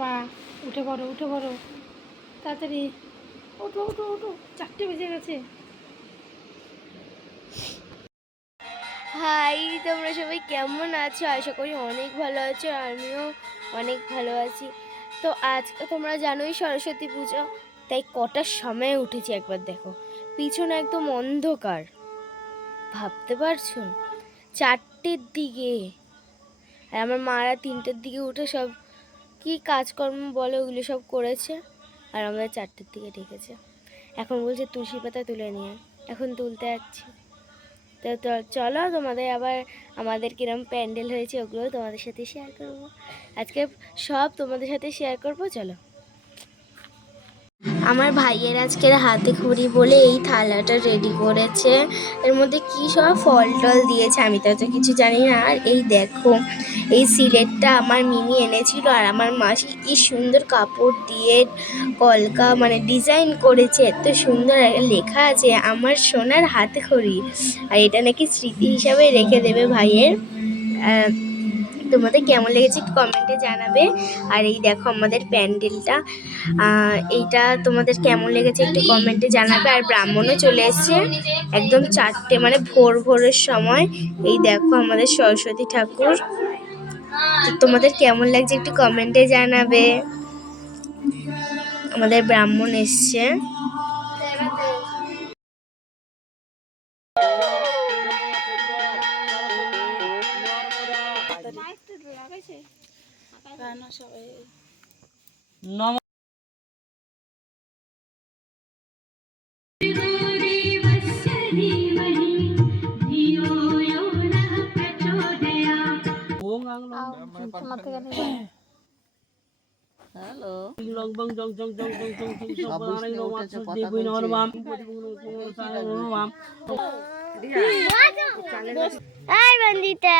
পা, উঠে পড়ো উঠে পড়ো। তাড়াতাড়ি ওঠো ওঠো ওঠো। চারটে বেজে গেছে। হাই, তোমরা সবাই কেমন আছো? আশা করি অনেক ভালো আছো, আমিও অনেক ভালো আছি। তো আজকে তোমরা জানোই সরস্বতী পুজো, তাই কটার সময় উঠেছি একবার দেখো। পিছনে একদম অন্ধকার। ভাবতে পারছ? চারটের দিকে। আর আমার মারা তিনটের দিকে উঠে সব কি কাজকর্ম বলে ওগুলো সব করেছে? আর আমাদের চারটের দিকে ডেকেছে। এখন বলছে তুলসী পাতা তুলে নিয়ে এখন তুলতে যাচ্ছি। তো চলো, তোমাদের আবার আমাদের কিরম প্যান্ডেল হয়েছে ওগুলো তোমাদের সাথে শেয়ার করব। আজকে সব তোমাদের সাথে শেয়ার করব, চলো। আমার ভাইয়ের আজকের হাতে খড়ি বলে এই থালাটা রেডি করেছে। এর মধ্যে কি সব ফল টল দিয়েছে আমি তো অত কিছু জানি না। আর এই দেখো, এই সিলেটটা আমার মিমি এনেছিল আর আমার মাসি কি সুন্দর কাপড় দিয়ে কলকা মানে ডিজাইন করেছে। এত সুন্দর লেখা আছে, আমার সোনার হাতে খড়ি। আর এটা নাকি স্মৃতি হিসাবে রেখে দেবে ভাইয়ের। তোমাদের কেমন লেগেছে একটু কমেন্টে জানাবে। আর এই দেখো আমাদের প্যান্ডেলটা এইটা তোমাদের কেমন লেগেছে একটু কমেন্টে জানাবে। আর ব্রাহ্মণও চলে এসছে একদম চারটে মানে ভোর ভোরের সময়। এই দেখো আমাদের সরস্বতী ঠাকুর। তোমাদের কেমন লাগছে একটু কমেন্টে জানাবে। আমাদের ব্রাহ্মণ এসছে। হাই বন্দিতা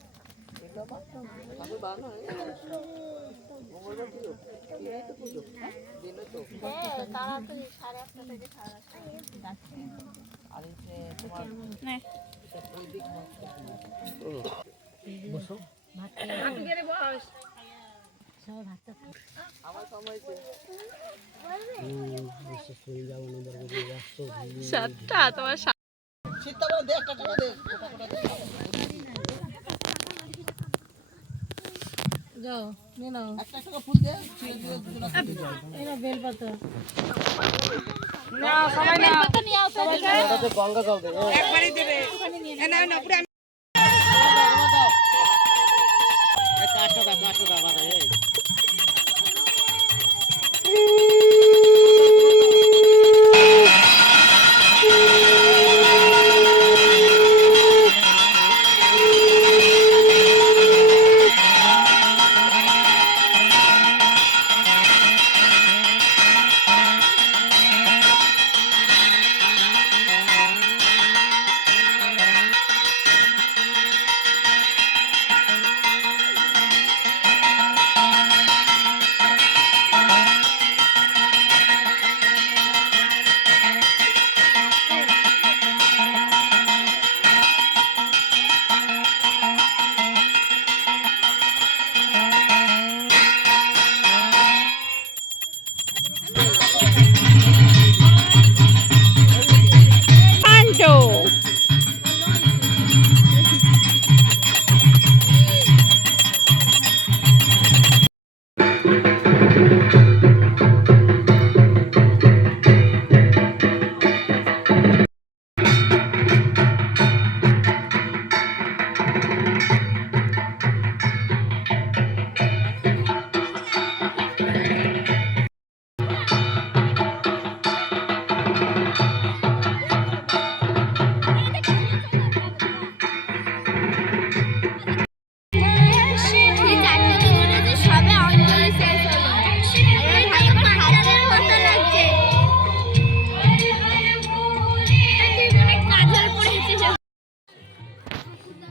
সাতটা তোমার সাতটা যাও নিয়ে নাও। একটা একটা ফুল দে এরা বেলপাতা। না সবাই না বেলপাতা নিয়ে আসো গঙ্গা জল দেবে একবারই দেবে। না না পুরো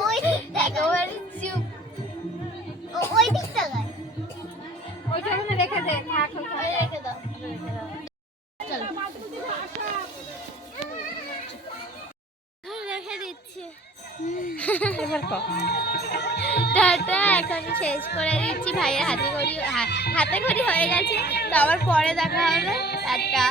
ওই একেবারে চুপ। ও- এবার কো। টাটা এখন শেষ করে দিচ্ছি। ভাইয়ের হাতে ঘড়ি হাতে ঘড়ি হয়ে গেছে, তো আবার পরে দেখা হবে। টাটা।